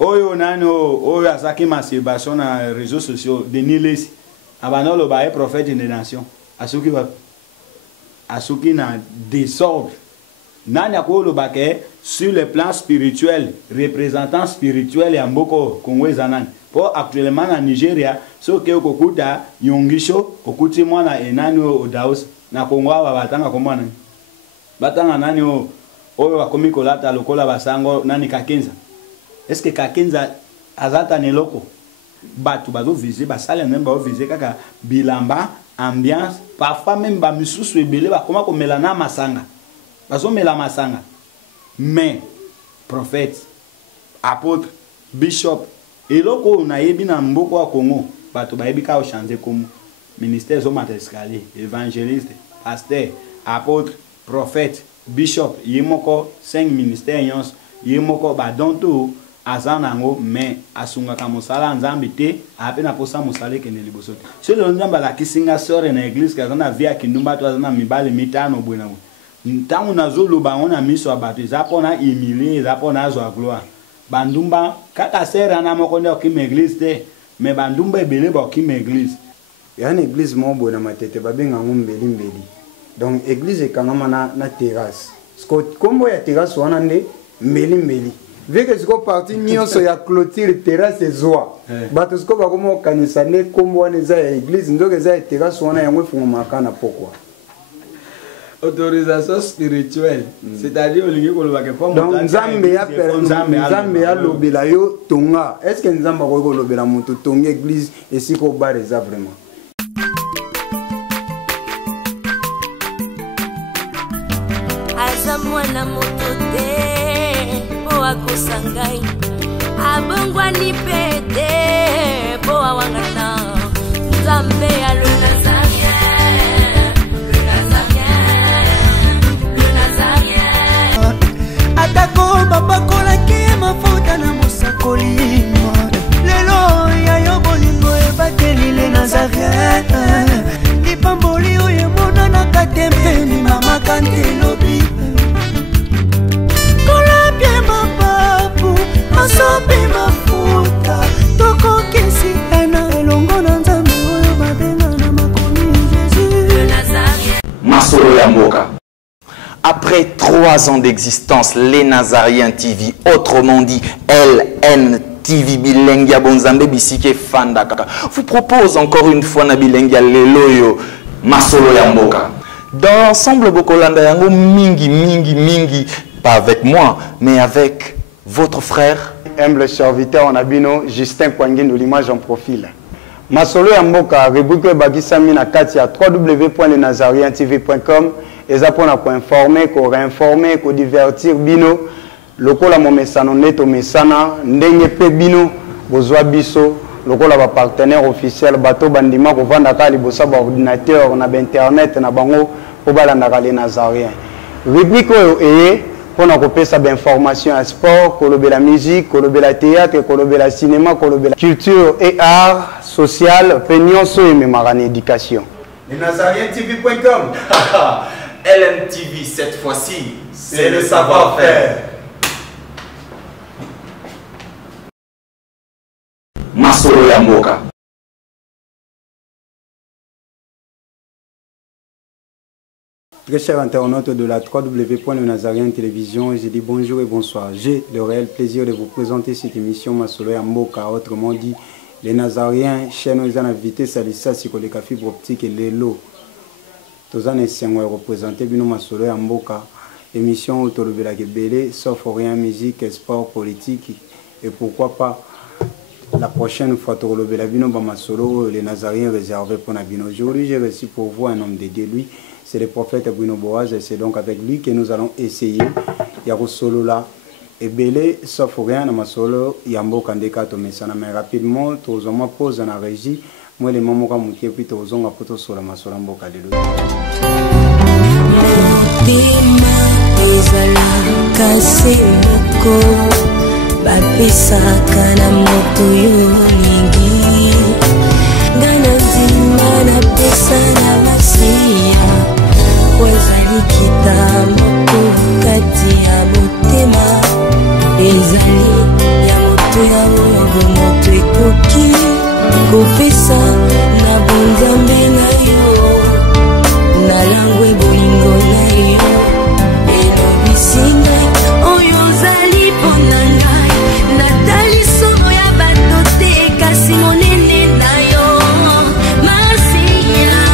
oyo nani oyo asaki masturbation na réseaux sociaux Denis Lesi abana lo ba prophète des nations asuki na désordre nani akolo bake sur le plan spirituel représentant spirituel ya mboko Congo ezanani pour actuellement na Nigeria soke okokuta yongisho okuti mwana enani odaos na Congo batanga komana batanga nani oyo bakomi kolata lokola basango nani Kakenza. Est-ce que Kakenza azata neloko batu bazo viser basale même ba viser kaka bilamba ambiance parfois même ba misusu ebele ba koma komela na masanga bazo mela masanga mais prophète apôtre bishop eloko na yebi na mboko wa Congo batu ba yebi ka o changer comme ministère zo matescalier évangéliste pasteur apôtre prophète bishop yemoko 5 ministères yons yemoko ba donto azanango mais asunga ka musala nzambe te apena posa musale ke neliboso te selo nzamba la kisinga sore na église ka na via kindumba to azana mibale mitano bwena ntango nazolo bango na miso abatu zapona humilier zapona zo gloire bandumba kaka sera na moko ndio ki église te mais bandumba ebele ba ki église yana église mo bwena matete babenga ngombeli mbeli donc église ekangama na terrasse sko kombo ya terrasse wana nde mbeli mbeli vu que siko parti nyonso ya clôture terrasse ezwa bato siko bakoma okanisa nde kombo wana eza ya église nzoka eza ya terrasse wana yango efungomaka na pokwa autorisation spirituelle c'est-à-dire olingi koloba ke pomme donc nzambe ya lobela yo tonga est-ce que nzambe akoki kolobela moto tonga église esika obara eza vraiment aza mwana moto te po akosangai abongwani pete po awangana nzambe ya le nazarien atako babakolaki mafuta na mosakoli lelo yayo bolingo ebateli le nazarien lipamboli oyo emonanaka te mpeni mama kante lobi kolapie mapapu masopi mafuta tokokisitana elongo na nzambe oyo babenga na makomi Jésus Masolo ya Mboka. Après 3 ans d'existence, les Nazariens TV, autrement dit LN TV Bilengia Bonzambe Bisike Fanda Kaka, vous propose encore une fois na Bilengia Leloyo Masolo ya Mboka. Dans l'ensemble Bokolanda Yango mingi, pas avec moi, mais avec votre frère. Humble serviteur en abino, Justin Kwangin, l'image en profil. Masolo ya Mboka, rubrique Bagisami na kati ya www.lenazarientv.com. Et ça pour informer, pour réinformer, pour divertir bino. Lokola mo mesano neto mesana, ndenge pe bino, bozwa biso. Lokola ba partenaire officiel, bato bandima ko vanda ka libosa ba ordinateur, na ba internet, na bango, po balanda les Nazariens. Rubrique oyo eye, pour na kopesa ba information à sport, kolobela musique, kolobela théâtre, kolobela cinéma, kolobela culture et art, social, peignon so et mémarane éducation. Lenazarientv.com. LNTV cette fois-ci, c'est le savoir-faire. Masolo ya Mboka. Très chers internautes de la www.lenazarien télévision, je dis bonjour et bonsoir. J'ai le réel plaisir de vous présenter cette émission Masolo ya Mboka, autrement dit les Nazariens, chaîne aux invités, Salissa, Sikoleka, fibre optique et Lelo. Tous en essayant de représenter Bino Masolo ya Mboka, émission Autolobela Gebele, sauf rien, musique, sport, politique, et pourquoi pas la prochaine fois Autolobela Bino Masolo, les Nazariens réservés pour Nabino. Aujourd'hui, j'ai reçu pour vous un homme dédié, lui, c'est le prophète Bruno Boaz, et c'est donc avec lui que nous allons essayer, Yaro Solo là, et belé, sauf rien, Masolo, Yambo Kandeka Tomesana, mais rapidement, tous en pose dans la régie. Moi, les mamans qui m'ont puis tous en apôtres sur la Masolo Mboka de l'eau. moto ya bongo ekoki kopesa na bonzambe na yo na langwe bolingo na yo elobisi ngai oyo ozali mpona ngai natali solo ya bato te kasi monene na yo masiya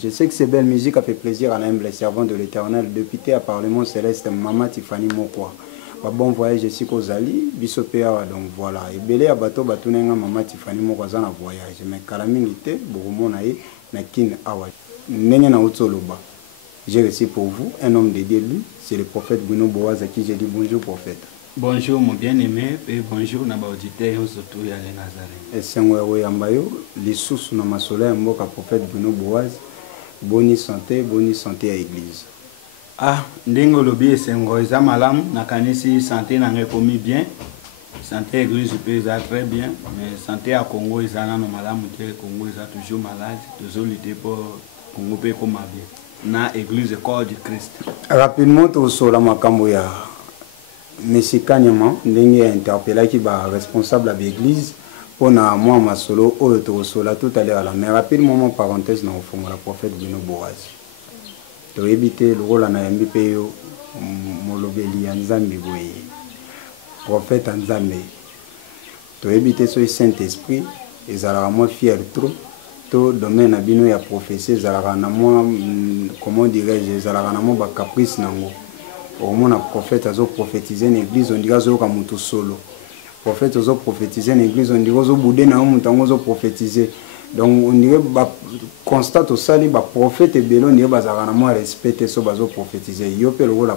Je sais que ces belles musiques a fait plaisir à l'humble servant de l'Éternel, député à Parlement Céleste, Maman Tiffany Mokwa. Bon voyage ici Kozali, Bissopéa, donc voilà. Et belé à bateau, Batunenga, Maman Tiffany Mokwa, Zana voyage. Mais Kalamingité, Bourmonaï, Nakin Awa. Nenga Utsoloba. J'ai reçu pour vous un homme dédié lui, c'est le prophète Bruno Boaz à qui j'ai dit bonjour prophète. Bonjour mon bien-aimé et bonjour na auditeur surtout ya les Nazaréens. Et c'est moi Yambayo, les sous na masola mboka prophète Bruno Boaz. Bonne santé à l'église. Ah, ndingo lobi esengo eza malamu nakanisi santé na ngekomi bien. Santé église peut très bien, mais santé à Congo eza na malamu te, Congo eza toujours malade, toujours lutter pour Congo peut comme bien. Na église corps du Christ. Rapidement to sola makambo ya Monsieur Kanyama ndenge interpellé qui ba responsable de l'église pour na moi ma solo au to sola tout à l'heure là mais rapidement parenthèse na fond la prophète Bruno Boaz. To éviter le rôle na yambi pe yo molobeli ya Nzambe boye. Prophète Nzambe. To éviter ce Saint-Esprit ezala moi fier trop to domaine na bino ya prophétie ezala na moi comment dirais-je ezala na moi ba caprice nango. Au moins un prophète a prophétisé une église on dirait que mutu solo. Prophète a prophétisé une église on dirait que boudé na mutango prophétisé. Donc on dirait ba constate au sali ba prophète et belon dirait bazara na moi respecter so bazo prophétiser. Yo pe le rôle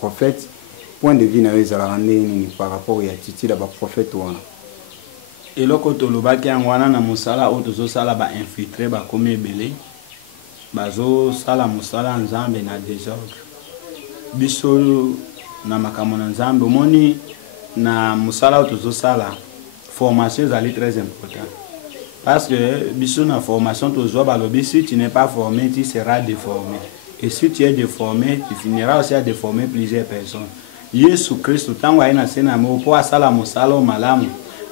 prophète point de vue na ezala randeni par rapport à titi la ba prophète wana. Et loko toloba ki angwana na musala o tozo sala ba infiltrer ba komi belé. Bazo sala musala nzambe na désordre. Biso na makambo na Nzambe omoni na musala otozo sala formation est très important parce que biso na formation tozo balobi si tu n'es pas formé tu seras déformé et si tu es déformé tu finiras aussi à déformer plusieurs personnes. Yesu Christ tango aina sena mo po asala musala malamu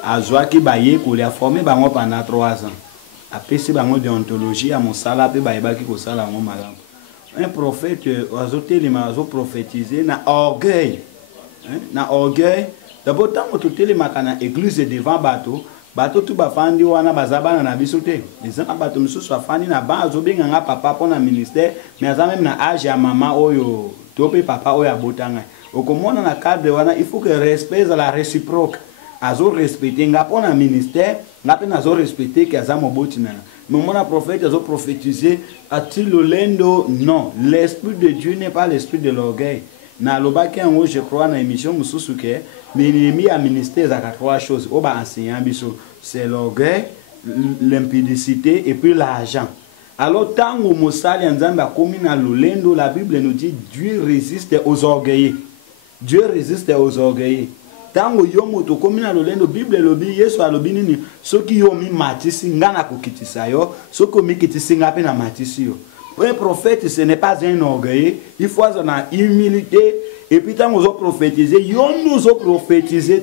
azwaki baye ko le former bango pendant 3 ans apesi bango déontologie à musala pe bayebaki ko sala ngo malamu. Un prophète a prophétisé na orgueil. Na orgueil. D'abord, tant que tu as l'église devant bateau, bateau tout bafandi wana bazaba na bisote. Les gens bateau musu soit fandi na ba azobenga nga papa pour na ministère, mais aza même na âge ya maman oyo, tope papa oyo abotanga. Okomona na cadre wana, il faut que respect la réciproque. Azo respecter nga pour na ministère, nga pe nazo respecter que aza moboti na. Mais mon prophète a prophétisé a-t-il le lendo? Non, l'esprit de Dieu n'est pas l'esprit de l'orgueil. Na lobaki en je crois dans l'émission Mususuke, mais il a ministère à 3 choses. Oba enseignant biso, c'est l'orgueil, l'impudicité et puis l'argent. Alors tant que Mosali Nzamba commis na lendo, la Bible nous dit Dieu résiste aux orgueilleux. Dieu résiste aux orgueilleux. Tango yomo to komina lolendo Bible lobi Yesu alobi nini soki yomi matisi ngana kokitisa yo soko mi kitisi ngape na matisi yo. Un prophète ce n'est pas un orgueil, il faut avoir humilité et puis tango zo prophétiser yo nous ont prophétisé.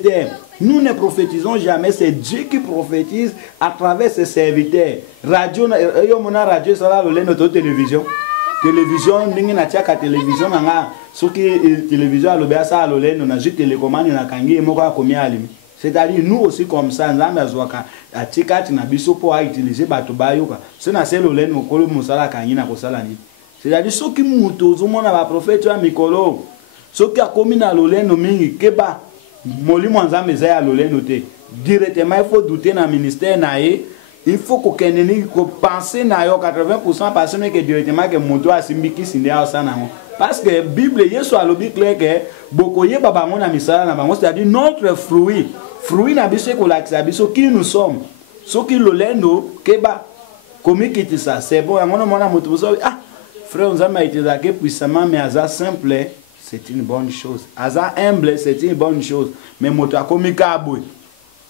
Nous ne prophétisons jamais, c'est Dieu qui prophétise à travers ses serviteurs. Radio yo mona radio sala lolendo to télévision. Télévision ndingi na tia ka télévision nga soki télévision alobia ça alolendo na ju télécommande na kangi moko akomia alimi. C'est-à-dire nous aussi comme ça nzambe azwaka atikati na biso po a utiliser bato bayoka. C'est na selo lendo mokolo musala kangi na kosala ni. C'est-à-dire soki muto zomona ba prophète ya mikolo soki akomi na lolendo mingi keba molimo nzambe za ya lolendo te. Directement il faut douter na ministère na ye. Il faut qu'on pense na yo 80% personne que directement que moto asimbiki sindia osana ngo parce que Bible Yesu alobi clair que bokoye baba ngona misala na bango c'est-à-dire notre fruit na biso ko lakisa biso qui nous sommes soki lolendo keba komikiti ça c'est bon ngona mona moto boso ah frère nzamba itezake puissamment mais aza simple c'est une bonne chose aza humble c'est une bonne chose mais moto akomika aboy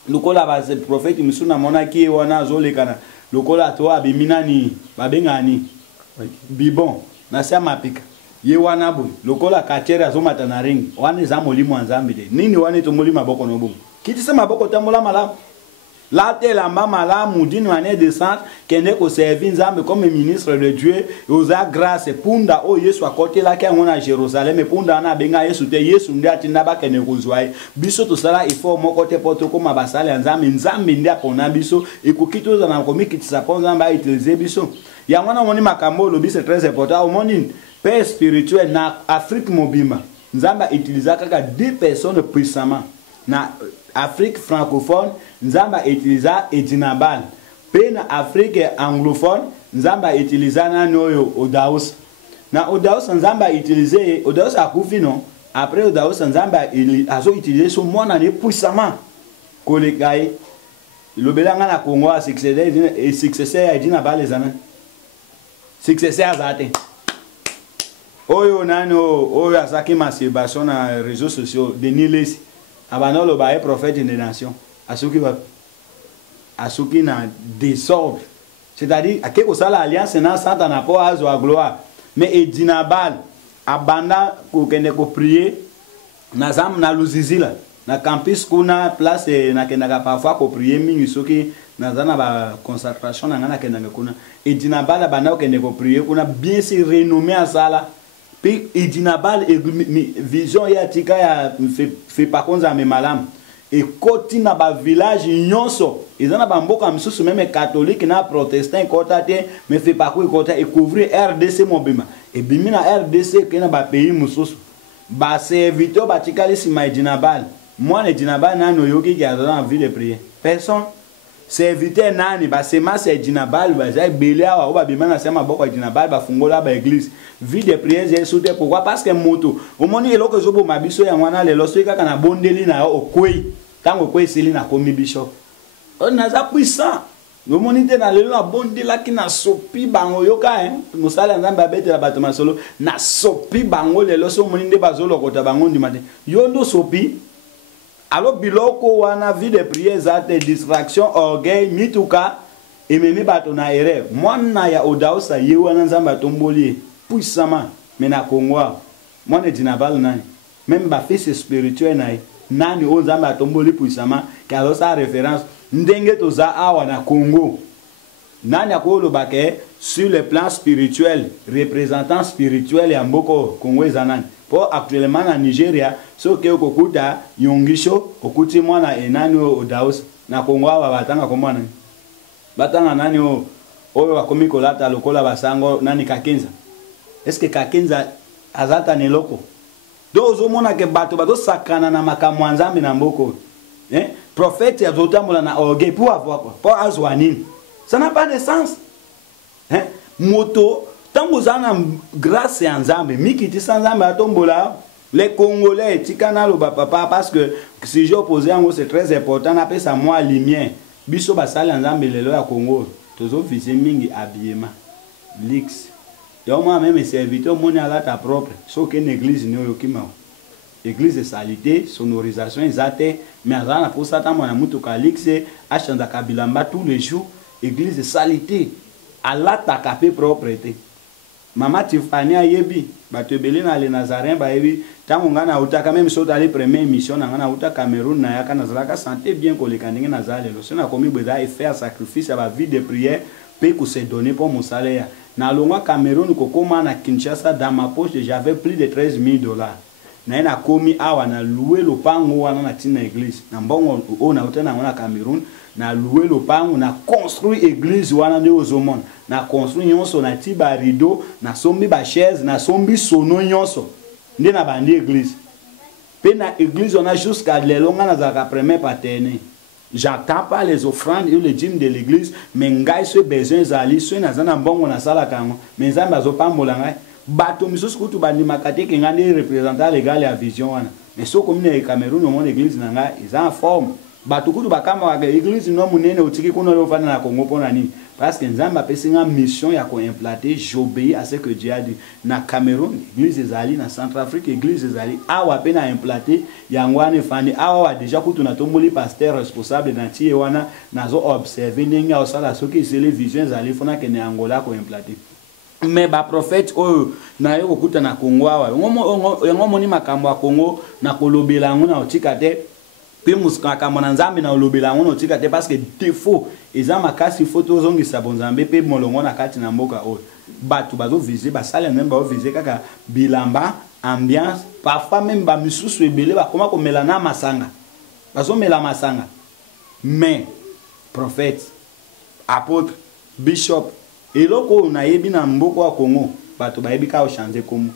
lukola ba prophète misuna mona ki wana zolekana lokola to abiminani babengani bibon na sia mapika ye wana boy lokola kachere azomata na ring wana za molimo nzambe de nini wana to molimo maboko no bongo kiti se maboko tambola malamu la telamba malamu d'une manière décente kende ko servir nzambe comme ministre de Dieu oza grâce punda o Yesu akote la ke ngona Jérusalem punda na benga Yesu te Yesu ndi atinda ba kene kozwai biso to sala il faut moko te poto ko mabasala nzambe nzambe ndi apona biso ekokito za na komi kitisa ponza ba utiliser biso ya ngona moni makambo lo biso très important au monde père spirituel na Afrique mobima nzamba utiliser kaka 2 personnes puissamment na Afrique francophone nzamba utiliza Edinabal pe na Afrique anglophone nzamba utiliza na noyo Odaus na Odaus nzamba utiliser Odaus akufi non après Odaus nzamba azo utiliser so mwana ne puissamment kolekai lobelanga na Congo a successeur ya Edinabal ezana successeur zate oyo nano oyo asaki masturbation na réseaux sociaux de Niles abana lo ba prophète des nations asuki na désordre c'est-à-dire à quelque sala alliance na santa na po azo a gloire mais Edinabal abanda ko kende ko prier na zam na luzizila na campus kuna place na kenda parfois ko prier mingi soki na zana ba consacration na ngana kenda kuna Edinabal abanda ko kende ko prier kuna bien si renommé à sala puis Edinabal vision ya tika ya fait par contre za memalam et koti na ba village nyonso ezana ba mboka misusu même catholique na protestant kota te mais fait par kota et couvrir RDC mobima et bimi na RDC ke na ba pays mususu ba serviteur ba tikali si ma Edinabal moi Edinabal nano yoki ki azana envie de prier personne serviteur nani ba sema se Edinabal ba za belia wa ba bima na sema boko Edinabal ba fungola ba église vie de prière j'ai sauté pourquoi parce que moto au moni eloko zo bo mabiso ya mwana lelo so kaka na bondeli na okwei tango kwei sili na komi bishop on na za puissant au moni te na lelo na bondela ki na sopi bango yoka musala nzamba bete la bato masolo na sopi bango lelo so moni nde bazolo kota bango ndi mate yondo sopi alors biloko wana vie de prière za te distraction orgueil mituka ememi bato na erreur mwana ya Odaus ye wana nzamba tomboli puissamment mais na Congo moi ne Edinabal nani même ba fils spirituel nani o nzamba tomboli puissamment car ça référence ndenge toza awa na Congo nani akolo bake sur le plan spirituel représentant spirituel ya mboko Congo ezanani pour actuellement na Nigeria so ke okokuta yongisho okuti mwana enani Odaus na Congo awa batanga komana batanga nani oyo bakomi kolata lokola basango nani Kakenza. Est-ce que Kakenza azata neloko dozo mona ke bato sakana na makambo nzambe na mboko prophète azotambola na orgueil pour avoir quoi pour azwanini ça n'a pas de sens moto tango zana grâce ya nzambe mikiti sans nzambe atombola les Congolais tikana lo papa parce que si je opposé ngo c'est très important na pesa moi lumière biso basala nzambe lelo ya Congo tozo viser mingi habillement lix et moi même serviteur mon ala ta propre so que une église ne yokima église de salité sonorisation ezate mais azana pour ça tamo na mutu kalixe achanda kabilamba tous les jours église de salité ala ta capé propreté mama Tiffany ayebi batebeli na les Nazaréens ba yebi tango ngana utaka même so d'aller première mission na ngana uta Cameroun na yaka nazalaka santé bien koleka ndenge nazale lo sona komi beza et faire sacrifice à la vie de prière peut que se donner pour mon salaire na longa Cameroun kokoma na Kinshasa dans ma poche j'avais plus de 13 000 $. Na ina komi awa na louer le pango wana na tina église na mbongo o na utana na Cameroun na louer le pango na construire église wana nde ozomona na construire nyonso na tiba rideau na sombi ba chaise na sombi sono nyonso nde na bandi église pe na église on a jusqu'à lelonga na zaka premier paterne. J'attends pas les offrandes et les dîmes de l'église mais ngai ce besoin zali so na zana mbongo na sala kango mais nzambe azopambola ngai bato misusu kutu bandi makate ke ngandi représentant légal ya vision wana mais so commune ya Cameroun au monde église na ngai ils en forme bato kutu bakama wa église no munene utiki kuna lo fana na Congo pona nini parce que nzambe apesi nga mission ya ko-implanter, j'obéis à ce que Dieu a dit. Na Cameroun, église ezali, na Centrafrique, église ezali, awa pe na implanter, yangwane fani, awa déjà kutu na tomboli pasteur responsable na tie wana, nazo observer ndenge osala soki sele vision ezali fona ke na Angola ko-implanter. Mais ba prophète oyo na yo kokuta na Congo awa, yango moni makambo ya Congo na kolobela ngo na otika te. Puis musika mona nzambe na olobela ngo otika te parce que défaut eza makasi photo zongi sabonzambe pe molongo na kati na mboka oyo batu bazo viser ba sale même ba viser kaka bilamba ambiance parfois même ba misusu ebele ba koma komela na masanga bazo mela masanga mais prophète apôtre bishop eloko na yebi na mboko wa Congo batu ba yebi ka o changer comme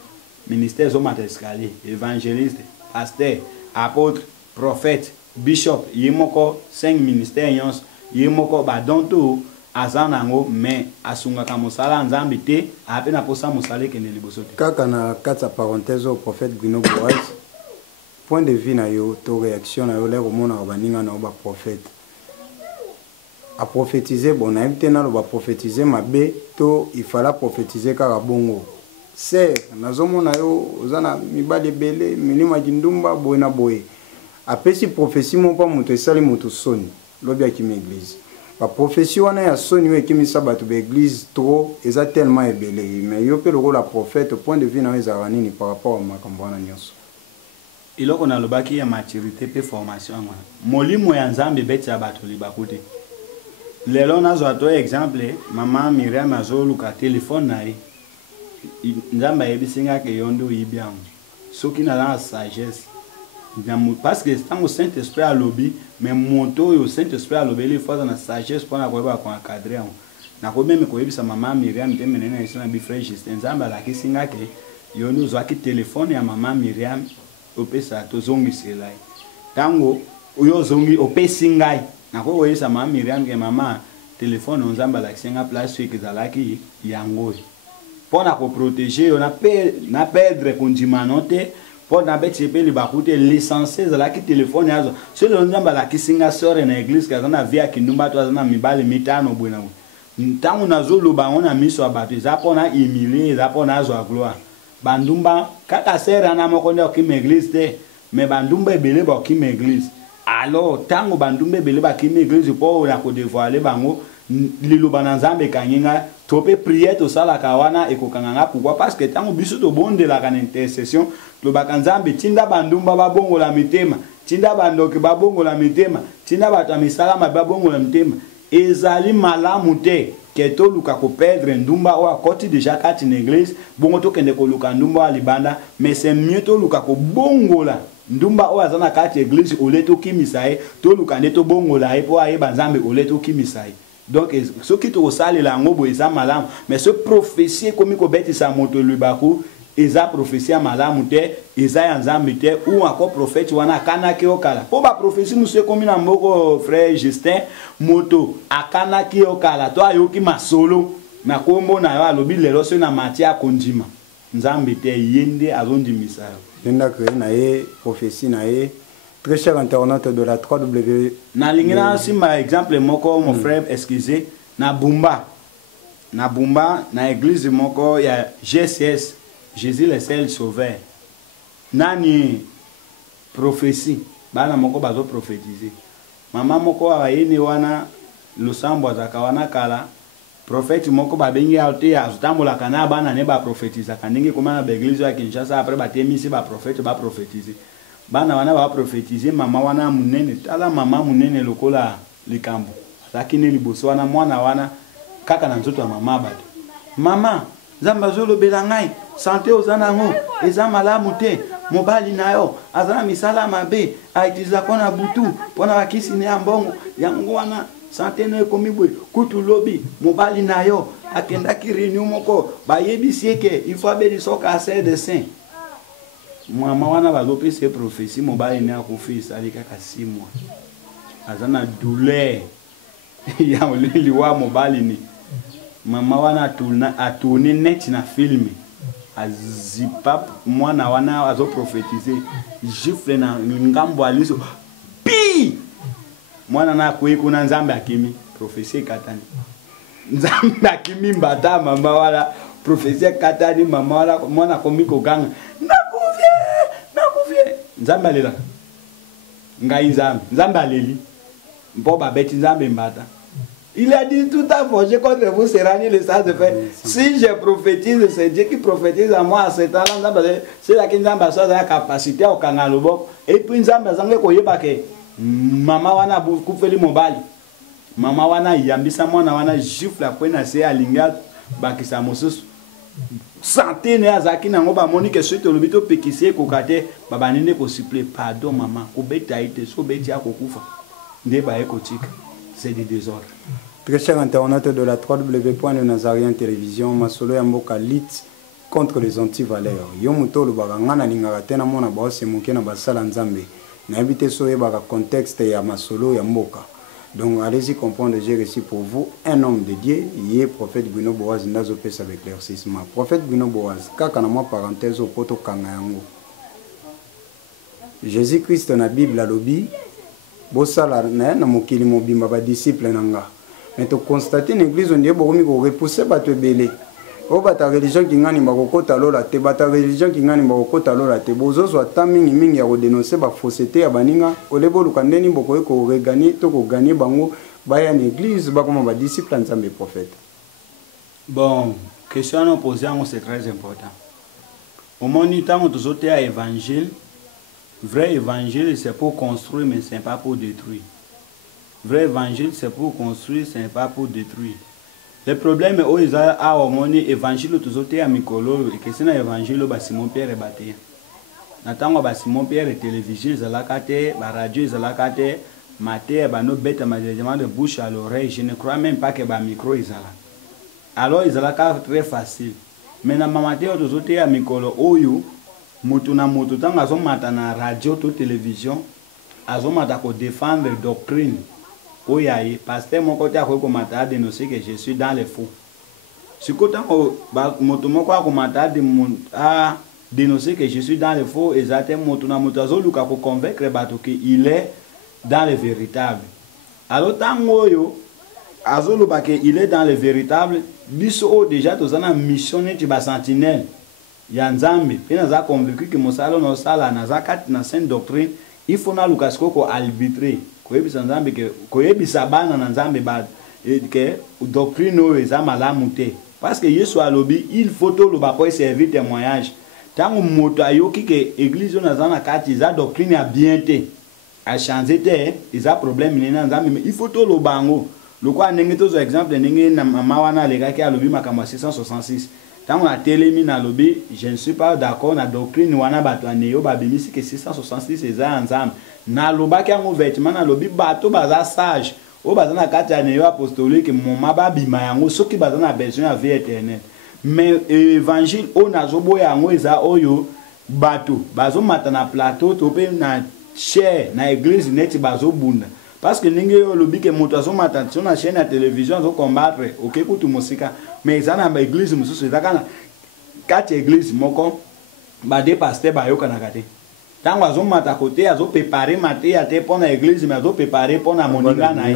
ministère zo matescalier évangéliste pasteur apôtre prophète, bishop, yemoko 5 ministères yons, yemoko ba donto azanango mais asunga ka mosala nzambe te apena posa mosala ke ne liboso te. Kaka na kata parenthèse au prophète Bruno Boaz, point de vue na yo to réaction na yo le romona baninga na ba prophète. A prophétiser bon na évité na lo ba prophétiser mabe to il fallait prophétiser kaka bongo. C'est nazomona yo ozana mibale belé minima jindumba boena boye. Apesi prophétie mon pas moto esali moto soni lobi akimi église ba prophétie wana ya soni we kimi sabato be église trop eza tellement ebelé mais yo pe le rôle la prophète point de vue na ezara nini par rapport à makambo wana nyonso iloko na lobaki ya maturité pe formation wana molimo ya nzambe beti ya bato libakute lelo nazo ato exemple mama Miriam azoluka téléphone na ye nzambe yebisinga ke yondo yibiango soki na la sagesse parce que tant au Saint-Esprit à lobby mais monto au Saint-Esprit à lobby il faut dans la sagesse pour avoir encadrer na ko même ko yebisa mama Miriam te menena isona bi frère Justin nzamba la kisinga ke yo nous zo ki téléphone ya mama Miriam opesa to zongi selai tango yo zongi opesingai na ko yebisa mama Miriam ke mama téléphone nzamba la kisinga place que zalaki yango pour na ko protéger on a perdre kondimanote pour na beti pe libakute l'essentiel za la ki téléphone yazo so le nzamba la kisinga sore na église ka na via kinumba to na mibale mitano bwena ntango nazo loba ona miso abatu za pona humilier za pona zo gloire bandumba kaka sera na moko ndio ki église te mais bandumba ebele ba ki église alors tango bandumba ebele ba ki église po na ko dévoiler bango liloba na nzambe kanyenga tope prière to sala kawana ekokanga pourquoi parce que tango biso to bonde la kan intercession lo bakanzambe tinda bandumba babongo la mitema tinda bandoki babongo la mitema tinda bata misala mababongo la mitema ezali malamu te keto luka ko perdre ndumba o akoti déjà kati na église bongo to kende ko luka ndumba libanda mais c'est mieux to luka ko bongola ndumba o azana kati église oleto kimisae to luka neto bongola e po aye banzambe oleto kimisae. Donc ce qui te sale la ngobo eza malamu mais ce prophétie comme ko beti sa moto lubaku eza prophétie malamu te eza ya nzambe te ou encore prophète wana kanaki okala po ba prophétie monsieur comme na mboko frère Justin moto akanaki okala to ayoki masolo na kombo na yo alobi lelo so na matia kondima nzambe te yende azondimisa nda ke na ye prophétie na ye. Très cher internaute de la 3W. Na lingina si ma exemple moko mon frère excusez na Bumba na église moko ya GCS Jésus le seul sauveur nani prophétie bana moko bazo prophétiser mama moko ayini wana lusambo zakawana kala prophète moko babengi alte azutambola kana bana ne ba prophétiser kaningi koma na église ya Kinshasa après batemisi ba prophète ba prophétiser bana wana ba prophétiser mama wana munene tala mama munene lokola likambo lakini liboso wana mwana wana kaka na nzoto ya mama bato mama zamba zolo belangai santé ozana ngo eza malamu te mobali nayo azana misala mabe aitiza kona butu pona bakisi ne ambongo yango wana santé no ekomibwe kutu lobi mobali nayo akenda kirinyu moko bayebisi eke il faut abeli soka assez de saint. Mama wana bazope se prophétie mobali ne akufisa alikaka 6 mois azana douleur ya liwa mobali ni mama wana atuni net na filme azipap mwana wana azo prophétiser gifle na ngambo aliso pi mwana na kuiko na nzambe akimi prophétie katani nzambe akimi mbata mama wala professeur katani mama wala mwana komi kokanga nakuvie nzambe alela ngai nzambe aleli mpo babeti nzambe mbata. Il a dit tout à forger contre vous sera ni le sens de faire. Si je prophétise, c'est Dieu qui prophétise à moi à ce temps-là. C'est là qu'il a la capacité au kangalobok. Et puis nzambe azange koyeba ke mama wana kufeli mobali. Mama wana yambisa mwana wana gifle kwena se alinga bakisa mosusu. Centaine azaki nango ba moni ke suite lobito pekisi kokate babanene ko supplé pardon maman ko beta ite so beti akokufa. Nde ba ekotika. C'est du désordre. Très chers internautes de la www.lenazarien télévision, Masolo Yamboka lit contre les antivaleurs. Yomuto le bagangana ningaratena mona baose moke na basala nzambe. Na habité soye baga contexte ya Masolo Yamboka. Donc allez-y comprendre, j'ai reçu pour vous un homme de Dieu, il est prophète Bruno Boaz Ndazo pesa avec l'éclaircissement. Prophète Bruno Boaz, kaka na moi parenthèse au poto kanga yango. Jésus-Christ na Bible a lobi bosala na mokili mobimba ba disciple nanga. Mais tu constates une église on dit bokomi ko repousser bato ebele. O bata religion ki ngani bakokota lola te bata religion ki ngani bakokota lola te bozo so tamingi mingi ya ko dénoncer ba fausseté ya baninga olebo lukandeni boko ko regagner to ko gagner bango ba ya église ba comme ba disciple nzambe prophète. Bon, question à poser c'est très important. Au moment où tant tous autres à évangile. Vrai évangile, c'est pour construire, mais ce n'est pas pour détruire. Vrai évangile, c'est pour construire, ce n'est pas pour détruire. Le problème est qu'ils ont un évangile, tous autres à Mikolo, et que c'est un évangile, Simon Pierre est battu. Nathan, Simon Pierre est télévision, la radio, maté, nos bêtes, de bouche à l'oreille. Je ne crois même pas que le micro est là. Alors, ils ont très facile. Mais dans ma maté, tous autres à Mikolo, moto na moto tanga azomata na radio to télévision azomata ko défendre doctrine oyaye pasteur moko ta ko mata dénoncer que je suis dans les faux sikota moto moko ko mata dénoncer que je suis dans les faux exactement moto na moto azoluka ko convaincre bato que il est dans les véritables. Alors tango yo azoluka que il est dans les véritables biso déjà tozana missionné ti ba sentinelle Yanzambi, puis nous avons convaincu que Mosalo no sala na zakat na sainte doctrine, il faut na lukasko ko arbitrer. Ko yebisa nzambe ke ko yebisa bana na nzambe ba que doctrine no eza malamu te. Parce que Yesu alobi, il faut to lo ba ko servir témoignage. Tango moto ayoki ke église na zana kati za doctrine a bien te. A changer te, eza problème ni na nzambe, mais il faut to lo bango. Le quoi ndenge to exemple ndenge na mama wana leka ki alobi makama 666. Tant on a télémi na lobby, je ne suis pas d'accord na doctrine wana bato aneyo babimisi que 666 eza ensemble. Na loba ki ango vêtement na lobby bato baza sage. O baza na kati aneyo apostolique mon maba bima yango soki baza na besoin ya vie éternelle. Mais évangile o nazobo yango eza oyo bato bazo mata na plateau to pe na chair na église neti bazo bunda. Parce que ninge yo lobi ke moto azomata sur na chaîne ya télévision zo combattre OK kutu musika mais ezana ba église mususu ezakana kati église moko ba de pasteur ba yoka na kate tango azomata côté azo préparer maté ya te pona église mais azo préparer pona moninga na ye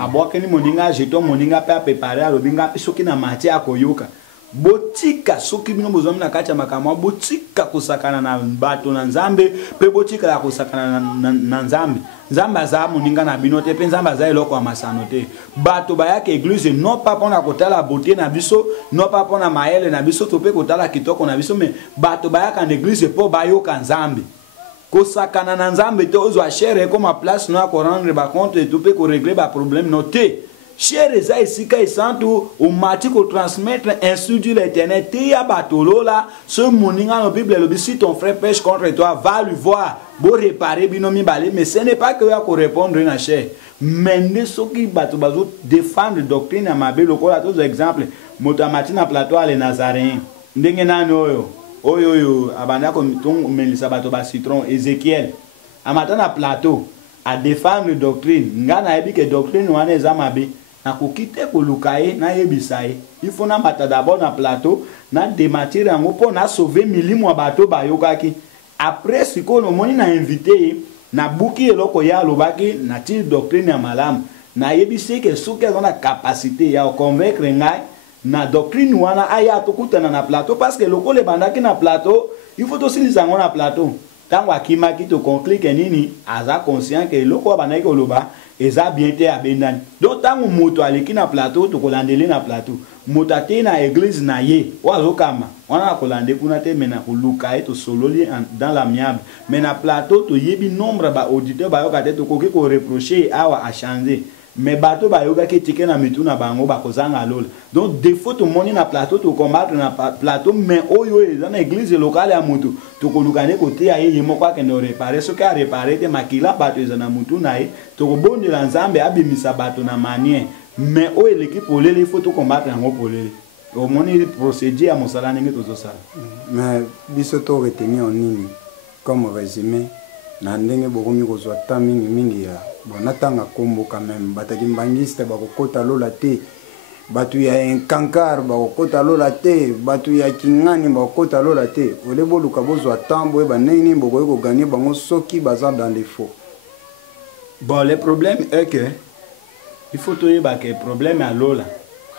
aboke ni moninga jeton moninga pe préparer alobinga soki na maté akoyoka botika soki bino bozomi na kati ya makambo botika kosakana na bato na nzambe pe botika la kosakana na nzambe nzambe aza moninga na bino te pe nzambe aza eloko ya masano te bato bayaka église non pas mpona kotala beauté na biso non pas mpona mayele na biso to pe kotala kitoko na biso mais bato bayaka na église mpo bayoka nzambe kosakana na nzambe te ozwa chere comme place no akorendre bacompte to pe korégler baproblème no te Cher eza esika esantu umati ko transmettre instruire l'éternel te ya batolola ce moninga no Bible lobi si ton frère pêche contre toi va lui voir bo réparer binomi balé mais ce n'est pas que ya ko répondre na cher mais soki bato bazo défendre doctrine ya mabe lokola tous exemple motamati na plateau les nazaréens ndenge nani oyo abanda ko melisa bato ba citron Ézéchiel amata na plateau à défendre doctrine ngana yebi que doctrine wana eza mabe na kokite kolukaye na yebisaye il faut na mata d'abord na plateau na dématir yango po na sauver milimo ya bato bayokaki après siko no moni na invité na buki eloko ya lobaki na ti doctrine ya malamu na yebisi ke soki azana capacité ya convaincre ngai na doctrine wana aya tokutana na plateau parce que lokole bandaki na plateau il faut aussi les na plateau tango akimaki to conclure nini aza conscient que loko bandaki koloba eza bien te abendani donc tango moto aleki na plateau to kolandeli na plateau moto ate na église na ye wazokama wana kolande kuna te mena koluka to sololi dans l'amiable mais na plateau to yebi nombre ba auditeur ba yoka te to koki ko reprocher awa a changer mais bato ba yoga ki tike na mitu na bango ba kozanga lola donc défaut to moni na plateau to combattre na plateau mais oyo eza na église locale ya mutu to kolukane kote ya ye moko ke no réparer ce ka réparer te makila bato eza na mutu na ye to kobondi la nzambe abimisa bato na manière mais oyo l'équipe olele il faut to combattre yango polele au moni procédure ya mosala ndenge tozosala mais biso to retenir nini comme résumé na ndenge bokomi kozwa ta mingi ya bonatanga kombo quand même bataki mbangiste bakokota lola te batu ya enkankar bakokota lola te batu ya kingani bakokota lola te ole boluka bozwa tambo e baneni bokoyi koganye bango soki baza dans les faux. Bon, le problème est que il faut toyeba que problème ya lola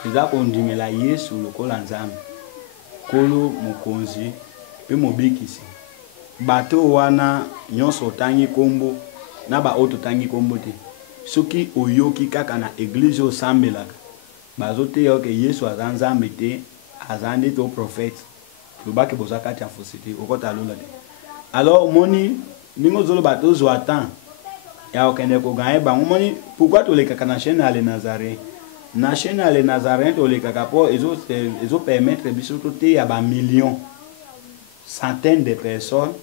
eza kondimela yesu lokola nzambe kolo mokonzi pe mobikisi bato wana nyonso tangi kombo na ba auto tangi kombo te soki oyoki kaka na église osambelaka bazote yo ke yesu aza nzambe te aza nde to prophète lobaki bozaka ti afosité okota lola te alors moni ningo zolo bato zwa temps ya okende ko gagner bango moni pourquoi tolekaka na chaîne ale Nazaréen na chaîne ale Nazaréen tolekaka po ezo permettre biso to te ya ba millions centaines de personnes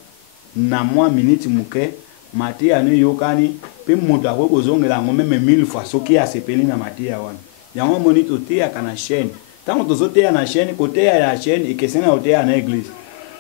na moi minute muke mati anu yokani pe moto akozongela ngo même 1000 fois soki asepeli na mati ya wana yango moni to te ya kana chaîne tango to zote ya na chaîne côté ya chaîne ikesena côté ya na église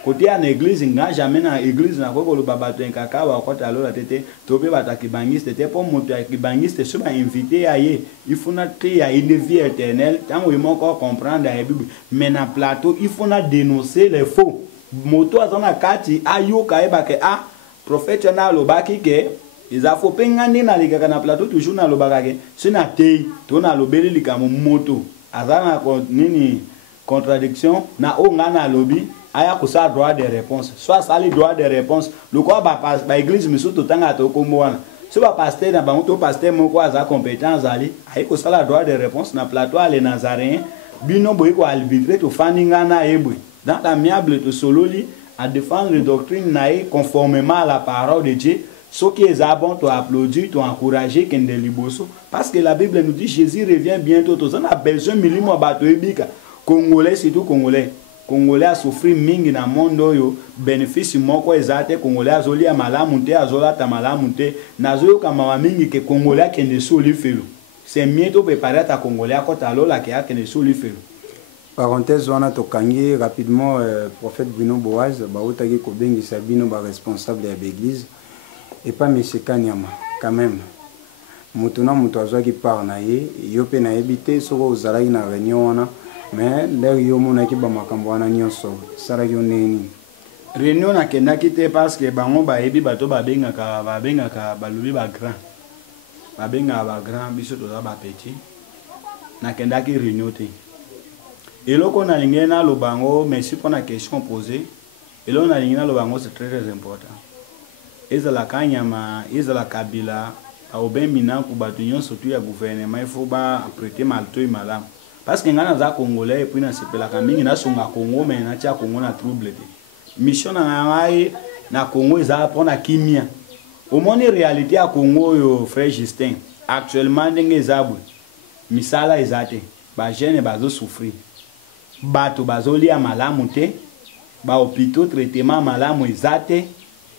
côté ya na église nga jamais na église na ko lo baba to nkaka wa kota lola tete to be bataki bangiste te po moto ya bangiste so ba invité ya ye il faut na te ya une vie éternelle tango il moko comprendre la Bible mais na plateau il faut na dénoncer les faux moto azana kati ayoka eba ke a prophète na lobaki ke iza fo pengandi na likaka na plateau toujours na lobaka ke sina te to na lobeli likamo moto azana nini contradiction na onga na lobi aya kosa droit de réponse soit sali droit de réponse le quoi ba église miso to tanga to kombo wana so ba pasteur na bango to pasteur moko aza compétence ali ay kosa la droit de réponse na plateau ale Nazaréen bino boy ko arbitrer to faninga na ebwe dans l'amiable to sololi à défendre les doctrines naï conformément à la parole de Dieu. Ce qui est bon, tu applaudir, tu encourager, parce que la Bible nous dit Jésus revient bientôt. On a besoin de millions de Congolais, surtout Congolais. Congolais a souffert mingi na monde yo bénéfice moko ezate Congolais azoli ya malamu te azola ta malamu te nazoyo kama mingi ke Congolais kende soli felo. C'est mieux de préparer ta Congolais ko ta lola ke akende soli felo. Parenthèse wana tokangi rapidement prophète Bruno Boaz baotaki kobengisa bino ba responsable ya l'église et pas monsieur Kanyama quand même moto na moto azwaki part na ye yo pe na ebité soko ozalaki na réunion wana mais l'air yo monaki ba makambo wana nyonso salaki oneni réunion na kendaki te parce que bango ba yebi bato babengaka balobi ba grand babenga ba grand biso to ba petit na kendaki réunion te. Et là, on a le bango, merci pour la question posée. Et là, on a le bango, c'est très important. Et la Kanyama, et la Kabila, au ben mina pour battre surtout le gouvernement, il faut pas prêter mal tout malam. Parce que nous avons Congolais et puis nous avons la Camille, nous avons Congo, mais nous avons Congo na trouble. Mission na Congo, ils apprennent à Kimia. Au moins, la réalité à Congo, frère Justin, actuellement, les arbres, misala ezate, ba jeune bazo souffrir. Bato bazoli ya malamu te ba hôpitaux traitement malamu ezate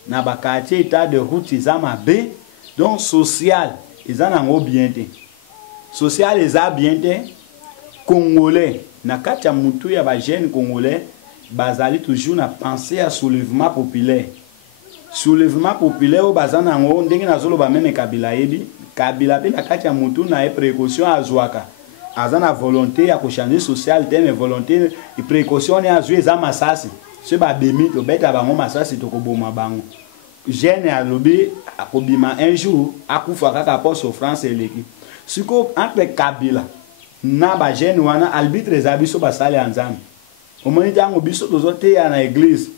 na ba quartier état de route za mabe donc social ezana ngo bien te social eza bien te congolais na kati ya mutu ya ba jeune congolais bazali toujours na penser à soulèvement populaire o bazana ngo ndenge na zolo ba meme Kabila yebi Kabila pe na kati ya mutu na précaution azwaka azana volonté ya changer social mais volonté et précaution ya jouer za masasi ce ba bemi to beta bango masasi to koboma bango jeune ya lobi akobima un jour akufa kaka pour souffrance eleki siko entre kabila na ba jeune wana arbitre za biso basale anzambe omoni tango biso tozoteya na église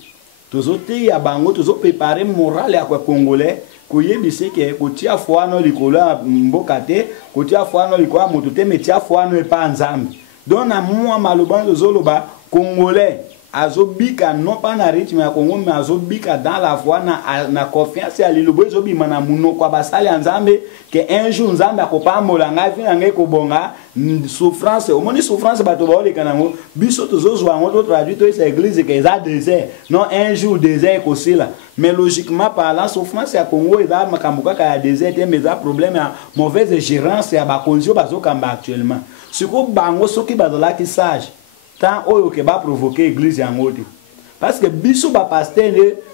tozoteya bango tozopréparer morale ya kwa congolais koyebise ke kotia fwano likolo ya mboka te kotia fwano likolo ya moto te me tia fwano epa nzambe donc na mwa maloba tozoloba congolais azobika non pas na rythme ya Congo mais azobika dans la foi na confiance ya lilobo ezobima na munoko ya basali ya nzambe ke un jour nzambe akopambola ngai vi na ngai kobonga souffrance omoni souffrance bato baoleka nango biso tozozwa yango to traduit to esa église ke eza désert non un jour désert ekosila mais logiquement parlant souffrance ya Congo eza makambo kaka ya désert te mais eza problème ya mauvaise gérance ya bakonzi oyo bazokamba actuellement siko bango soki bazalaki sage tant oyo ke ba provoquer église yango te parce que biso ba pasteur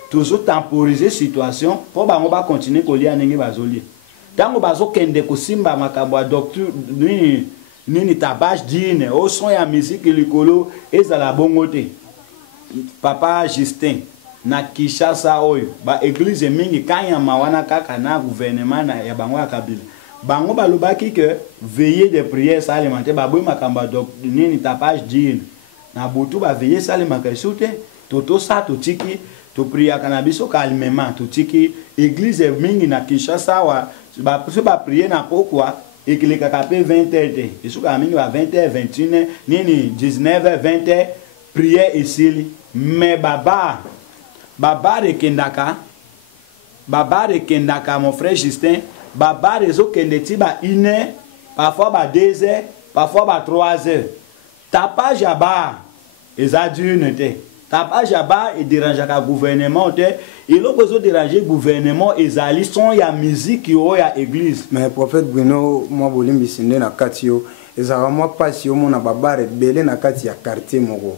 toujours temporiser situation pour bango ba continuer kolia ndenge bazoli tango bazokende kosimba makambo ya docteur nini tabage dine au son ya musique likolo ezala bongo te papa Justin na Kinshasa oyo ba église mingi kanyama wana kaka na gouvernement na ya bango ya Kabila bango balobaki que veiller des prières alimentaires baboy makamba nini tapage dine na butu ba veiller salimaka soute toto sa to tiki to prier cannabis calmement to tiki église mingi na Kinshasa wa ba prier na pourquoi et que les capé 20h et sous mingi ba 20h 21h nini 19h 20h prière ici mais baba de kendaka mon frère Justin baba rezo kendeti ba 1h parfois ba 2h parfois ba 3h tapage à bas ezadune te tapage à bas et dérange ka gouvernement te et l'opposé déranger gouvernement ezali son ya musique yo ya église mais prophète Bruno moi bolimbi sinde na katio ezara moi pasi yo mona babare belé na kati ya quartier moko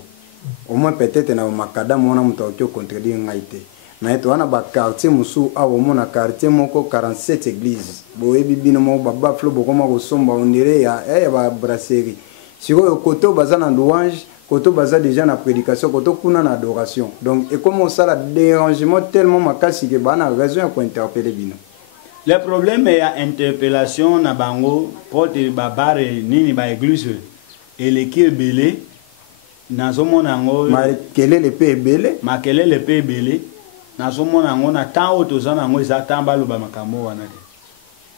au moins peut-être na makada mona muto contredire ngaite na eto wana ba quartier musu awo mona quartier moko 47 églises boyebi bino mo baba flo bokoma ko somba ondire ya ba brasserie siko koto baza na louange koto baza déjà na prédication koto kuna na adoration donc et comment ça la dérangement tellement makasi que bana raison pour interpeller bino le problème est à interpellation na bango porte babare nini ba église et l'équipe belé nazomona ngo makelele pe belé makelele pe belé nazomona ngo na temps auto zana ngo za tamba lo ba makambo wana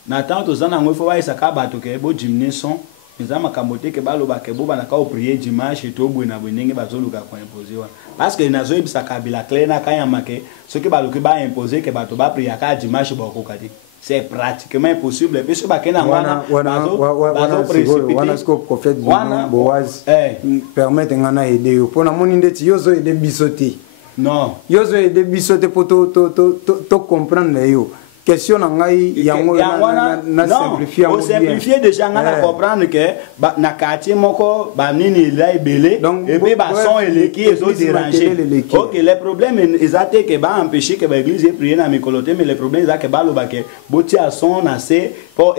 na temps auto zana ngo fo ba isaka bato ke bo gymnasium Nza makambote ke baloba ke boba na ka prier dimanche to bwena bwenenge bazoluka ko imposer wa parce que nazo ibisa kabila clair na kanya make ce que baloki ba imposer ke bato ba prier ka dimanche ba ko kati c'est pratiquement impossible parce que ba kena wana wana ce prophète Boaz permettre ngana aider yo pona moni ndeti yozo aider bisoté non yozo aider bisoté pour to comprendre yo question ngai yango na simplifier on simplifier déjà ngana comprendre que na quartier moko ba nini la ebele et puis ba son eleki ezo déranger OK les problèmes exacté que ba empêcher que ba église prier na mikoloté mais les problèmes exacté que ba loba que boti a son assez pour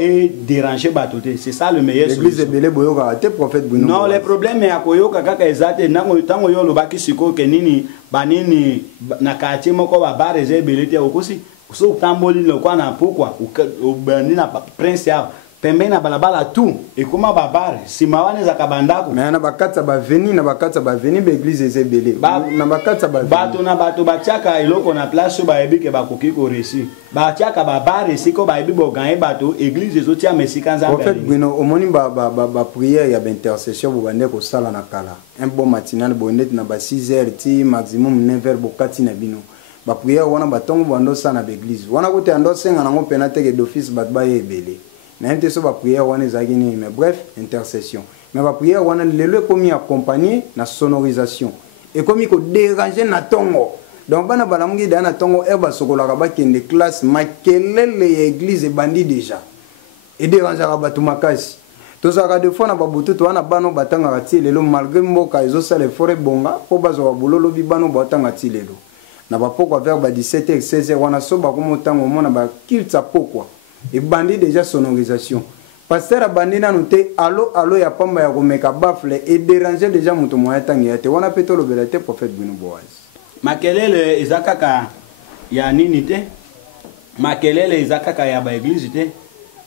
déranger batoté c'est ça le meilleur l'église ebele boyoka te prophète Bruno non les problèmes ya koyoka kaka exacté nango tango yo loba ki siko ke nini ba nini na quartier moko ba ba rezé ebele te okosi so tamboli le kwa na pourquoi au bandi na prince ya pembe na balabala tout et comment babare si mawane za kabandako mais na bakatsa ba veni na bakatsa ba veni ba église ezebele na bakatsa ba bato na bato batiaka eloko na place ba yebi ke bakoki ko réussir batiaka babare siko ba yebi bo gagner bato église ezotia mesika nzambe en fait Bruno omoni ba prière ya intercession bo bande ko sala na kala un bon matinal bonnet na ba 6h ti maximum 9h bokati na bino ba prière wana batongo bando sana l'église wana kote ando senga nango penate ke d'office bat ba yebele na nte so ba prière wana ezagini mais bref intercession mais ba prière wana lelo komi accompagner na sonorisation et komi ko déranger na tongo donc bana balamungi dana tongo ba sokola ka ba kende classe makelele église e bandi déjà et déranger ka batu makasi tozaka de fois na babutu to wana bano batanga kati lelo malgré mboka ezo sala forêt bonga po bazo ba bololo bi bano batanga ti lelo na ba pokwa vers ba 17h 16h wana so ba komotango mona ba kiltsa pokwa et bandi déjà sonorisation pasteur a bandi na noté allo ya pamba ya komeka bafle et déranger déjà muto moya tangi ate wana peto lobela te prophète Bruno Boaz makelele ezakaka ya nini te makelele ezakaka ya ba église te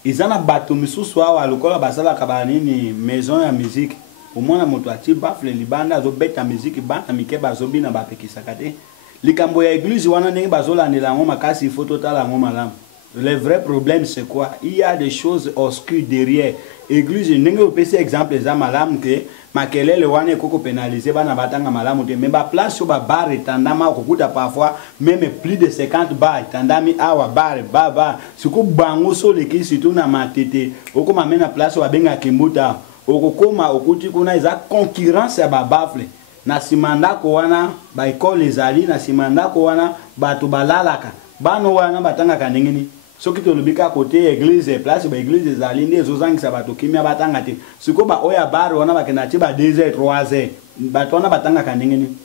ils en a bateau misusu awa lokola basala kabanini maison ya musique au moins moto ati bafle libanda zo beta musique bana mike bazobi na bapekisaka te likambo ya église wana ndenge bazolandela yango makasi il faut totala yango malamu. Le vrai problème c'est quoi? Il y a des choses obscures derrière. Église ndenge opesi exemple eza malamu ke makelele wana ekoko pénaliser bana batanga malamu te mais ba place sur ba bar etandama kokuta parfois même plus de 50 bar etandami awa bar baba siku bango so leki surtout na matete okoma mena place wa benga kimbuta okokoma okuti kuna eza concurrence ya ba bafle na simandako wana ba école ezali na simandako wana bato balalaka bano wana batanga ndengeni soki tolobika côté église place ba église ezali nde ezozangisa bato kimia batanga te siko ba oya bar wana bakena ti ba 2h 3h bato wana batanga ndengeni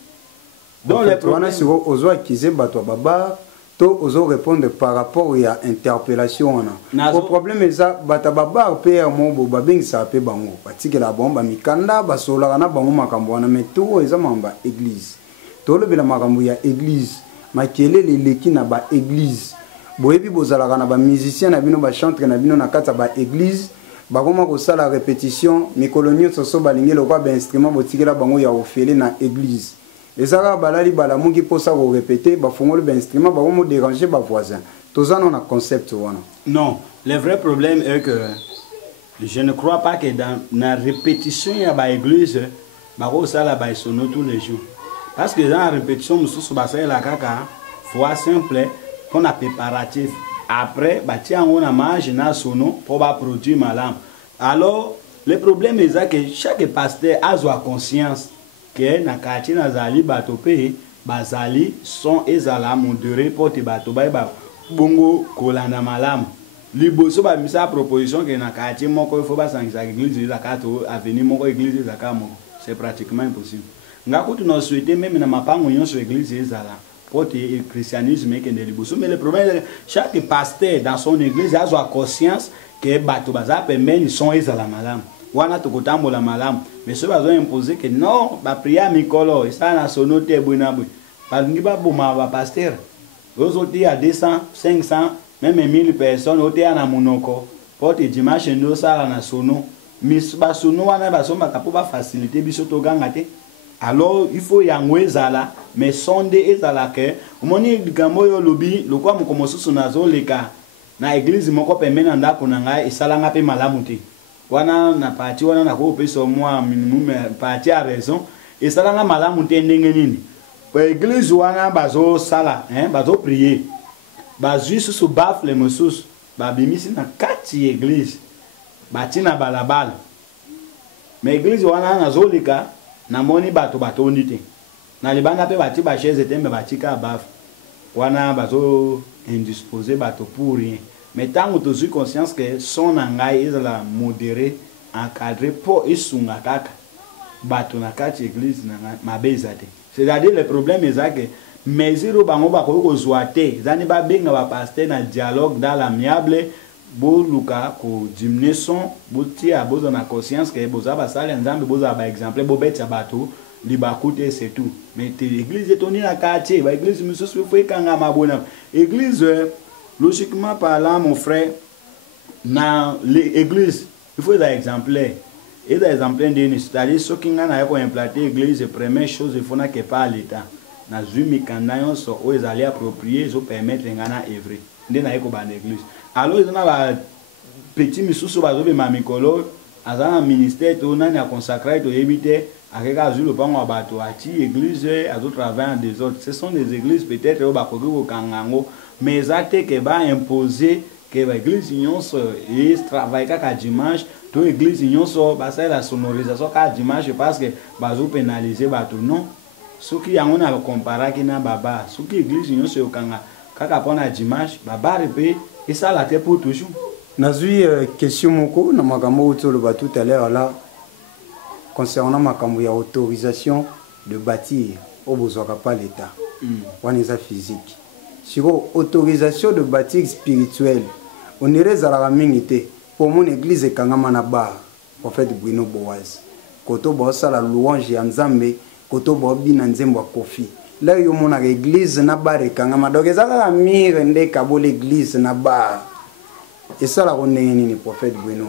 donc le problème siko ozo accuser bato baba to ozo répondre par rapport à interpellation wana le problème eza bata baba pe ya mobo babengisa pe bango batikela bomba mikanda basola na bango makambo wana mais to eza mamba église to lobela makambo ya église makelele leki na ba église boyebi bozalaka na ba musicien na bino ba chantre na bino na kata ba église bakoma ko sala répétition mikolonio soso balingi lokwa ba instrument botikela bango ya ofele na église ezaka balali balamuki posa ko répéter bafongoli ba instrument bakomo déranger ba voisin tozana na concept wana. Non, le vrai problème est que je ne crois pas que dans la répétition ya ba église bako sala ba sono tous les jours parce que dans la répétition mususu basala la kaka foi simple qu'on a préparatif après bâti en on a marge na sono pour ba produire malam. Alors le problème est que chaque pasteur a sa conscience que na quartier na zali bato pe bazali sont ezala modéré pour te bato ba bongo kolanda malam liboso ba misa proposition que na quartier moko il faut ba sangisa église za kato avenir moko église za kamo c'est pratiquement impossible ngakutu na souhaiter même na mapango nyonso église ezala pour le christianisme que ne liboso mais le problème est que chaque pasteur dans son église a sa conscience que bato baza pembeni sont ezala malam wana tokotambola malam mais ceux bazo imposer que non ba prière mikolo ça na sonote buinabui balingi ba boma ba pasteur ozoti à 200 500 même 1000 personnes ote na monoko pour te dimanche ndo sala na sono mis ba sono wana ba somba kapo ba faciliter biso to ganga te. Alors il faut yango ezala mais sonde ezala ke omoni likambo yo lobi lokwa mokomoso sonazo leka na église moko pembeni na ndako na ngai esalanga pe malamu te wana na parti wana na ko pesa moi minimum parti a raison esalanga malamu te ndenge nini ba église wana bazo sala bazo prier bazwi susu bafle mosusu babimisi na kati église batina balabala mais église wana nazolika na moni bato batondi te na libanda pe bati ba chaise te me batika baf wana bazo indisposé bato pour rien mais tant que tu as conscience que son engai est la modéré encadré pour isunga kaka bato na kati église na mabezate c'est-à-dire le problème est que mesiro bango ba ko zoate zani ba benga ba pasteur na dialogue dans l'amiable boluka ko diminuer son botia bozo na conscience que boza ba sala nzambe boza ba exemple bo betia bato libakute c'est tout mais l'église est toni na quartier ba église mususu faut kanga mabona église logiquement parlant mon frère na l'église il faut des exemplaires et des exemplaires de c'est-à-dire ceux qui ngana yako implanter église première chose il faut na que par l'état na zumi kandayon so o ezali approprié zo permettre ngana œuvrer ndena yako ba l'église. Alors ils ont un petit misusu bazobe mamikolo azana ministère to nani a consacré to éviter akeka azulu pango abato ati église azo travailler des autres ce sont des églises peut-être au bakoki ko kangango mais zate ke ba imposer que l'église nyonso et travaille kaka dimanche to église nyonso ba ça la sonorisation ka dimanche parce que bazo pénaliser bato non soki yango na comparer kina baba soki église nyonso yokanga kaka pona dimanche baba repé et ça la tête pour toujours. Nazui question moko na makambo utolo tout à l'heure là concernant makambo ya autorisation de bâtir au besoin pas l'état. Waneza physique. Sur autorisation de bâtir spirituel. On irait à la minité pour mon église kangama na bar prophète Bruno Boaz. Koto bossa la louange ya Nzambe, koto bobi na nzembo kofi. Là yo mona église na bar kangama donc ezaka mire nde kabo l'église na bar Et ça, la rondéni, le prophète Bruno.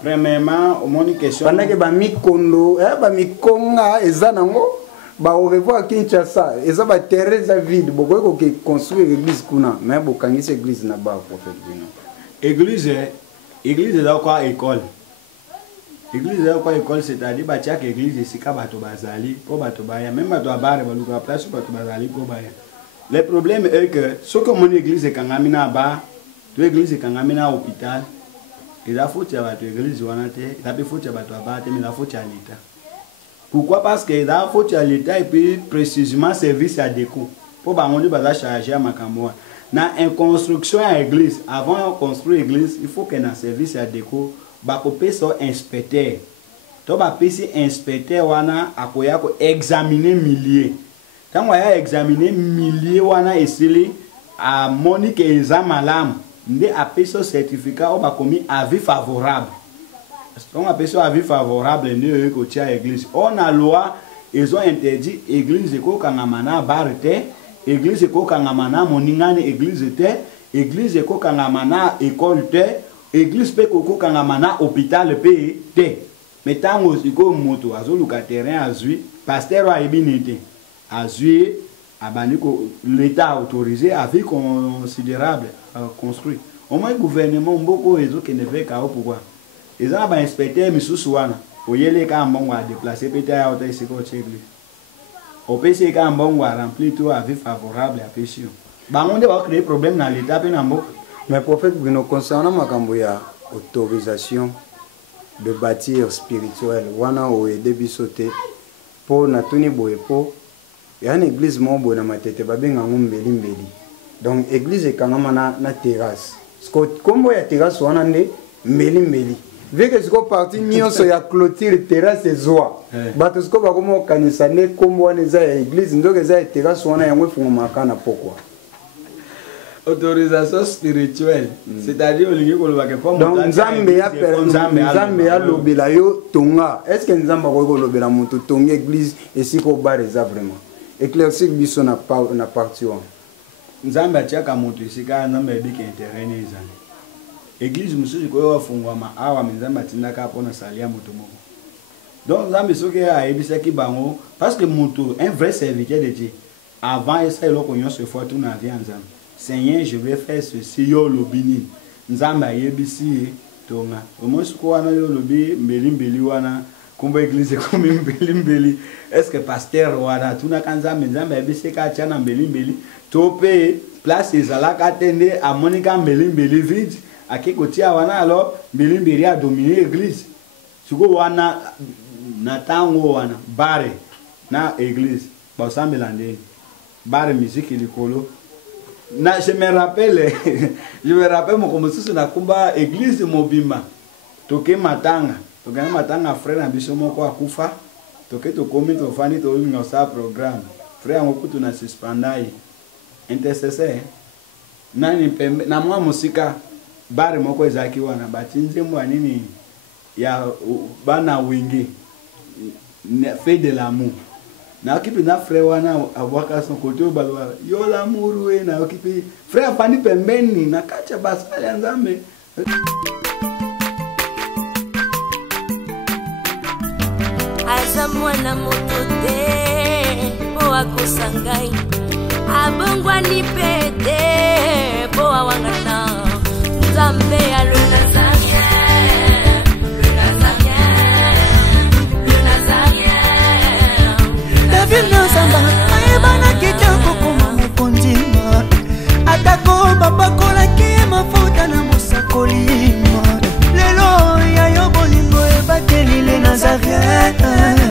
Premièrement, au moins une question. Pendant que ba mikondo, ba mikonga, ezanango, ba au revoir Kinshasa, eza ba terrain vide, boko ko construire l'église kuna, mais bokangi cette église na ba prophète Bruno. Église est quoi école. Église est quoi école, c'est-à-dire bah chaque église ici ka bato bazali, pour bato baya, même bato abare ba luka place bato bazali pour baya. Le problème est que ce que mon église est kangamina ba, tu église est kangamina hôpital. Il a foutu à votre église, il a foutu à votre abate, mais il a foutu à l'État. Pourquoi? Parce qu'il a foutu à l'État et puis précisément service à déco. Pour que vous charger à Makamboa. Dans une construction à l'église, avant de construire l'église, il faut qu'il y ait un service à déco. Vous pouvez inspecteur. Tu peux inspecteur examiner milliers. Quand on a examiné milliers, on a essayé à Monique et Zamalam. On a appelé ce certificat, on a commis avis favorable. On a appelé ça avis favorable, nous à l'église. On a loi, ils ont interdit l'église de Kokangamana Barete, l'église de Kokangamana Moningane, l'église de l'église de Kokangamana école de l'église de Kokangamana hôpital de. Mais tant que vous avez moto, vous avez terrain à Zui, pasteur a été à Zui. L'État a autorisé à vie considérable à construire. Au moins, le gouvernement beaucoup de gens qui ne veulent pas pourquoi. Ils ont inspecté M. Souana. Au lieu de déplacer peut-être à l'hôtel Sécurité. Au PC, quand on va remplir tout avis favorable à la pétition. On va créer des problèmes dans l'État. Mais prophète Bruno, concernant ma autorisation de bâtir spirituel, wana o début sauté pour natuni boepo. Il y a une église qui est ma tête, donc l'église est quand même na terrasse. Comme il y a terrasse, on a mbeli. Vu que ce parti n'y so ya clôture terrasse zoa. Bato ce ba comme kanisa ne comme on est église ndo que za terrasse on a yango fungoma kana pourquoi. Autorisation spirituelle, c'est-à-dire donc Nzambe ya lobela yo tonga. Est-ce que Nzambe ko lobela mutu tonga église et si ko bareza vraiment? Éclaircir biso na partie wa. Nzambe atiaka mutu isika Nzambe ebiki intérêt nezana. Église mususu ko wafungwama awa Nzambe atindaka pona salia mutu moko. Donc Nzambe soki ayebisaki bango parce que mutu un vrai serviteur de Dieu avant esa eloko nyonso fois tout na vie Nzambe. Seigneur, je vais faire ceci yo lobini. Nzambe ayebisi tonga. Au moins ko wana yo lobi mbeli wana kumba église comme mbeli. Est-ce que pasteur wana tuna kanza Nzambe ayebisi ka tiana mbeli topé place ezalaka tende a monika mbeli vide akikotia wana alors mbeli a dominer église. Suko wana na tango wana bare na église ba sambelande bare musique likolo. Na, je me rappelle mon commencement na kumba église Mobimba. Toke matanga frère na biso moko akufa. Toke to komi to fani to linga sa programme. Frère ngokutu na suspendai. Intercesseur. Nani pembe na mwa musika bare moko ezaki wana batinze mwa nini ya bana wingi. Fait de l'amour. Na okipi na frère wana awaka son côté balwa yo l'amour we na okipi frère pani pembeni na kacha basali ya Nzambe. Aza mwana moto te po akosangai abongwani pete po awangana Nzambe alona